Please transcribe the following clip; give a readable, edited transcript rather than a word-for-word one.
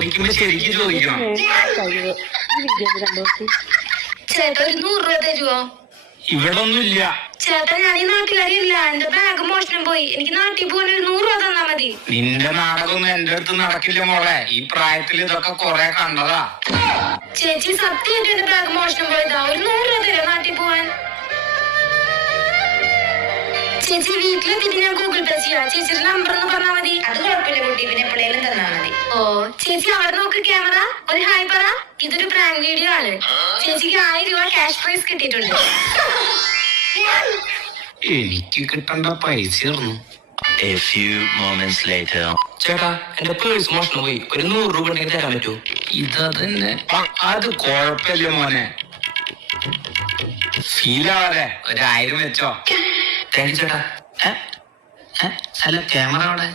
ശരിക്കും ചോദിക്കണം. ചേട്ടാ ഒരു 100 രൂപ തരുവോ? ഇവിടെ ഒന്നുമില്ല ചേട്ടാ, ഞാൻ ഈ നാട്ടുകാരില്ല, എന്റെ ബാഗ് മോഷണം പോയി. എനിക്ക് നാട്ടിൽ പോകാൻ ഒരു 100 രൂപ തന്നാ മതി. നിന്റെ നാടകമൊന്നും എന്റെ അടുത്ത് നടക്കില്ല മോളെ. ഈ പ്രായത്തിൽ ഇതൊക്കെ കൊറേ കണ്ടതാ. ചേച്ചി സത്യമായിട്ട് എന്റെ ബാഗ് മോഷണം പോയതാ. ഒരു 100 രൂപ തരുമോ നാട്ടിൽ പോവാൻ? ചേച്ചി വീട്ടിലെത്തിട്ട് ഞാൻ ഗൂഗിൾ പേ ചെയ്യാം. ചേച്ചിയുടെ നമ്പർ ഒന്ന് പറഞ്ഞാൽ മതി. അത് കുഴപ്പമില്ല കുട്ടി, പിന്നെ എപ്പോഴേലും തന്നാ മതി. ഓ ചേച്ചി, അവിടെ നോക്ക് ക്യാമറ. ഒരു ഹായ് പറ. ഇതൊരു പ്രാങ്ക് വീഡിയോ ആണ്. ചേച്ചിക്ക് 1000 രൂപ ക്യാഷ് പ്രൈസ് കിട്ടിയിട്ടുണ്ട്. എനിക്ക് കിട്ടേണ്ട പൈസ തീർന്നു. A few moments later. ചേട്ടാ, എന്റെ പേഴ്സ് മോഷണം പോയി. ഒരു 100 രൂപ ഉണ്ടെങ്കിൽ തരാൻ പറ്റുമോ? ഇതന്നെ. അത് കൊഴപ്പില്ല മോനെ. ഫീലാവാതെ 1000 വെച്ചോ. താങ്ക് യു ചേട്ടാ. അല്ല ക്യാമറ അവിടെ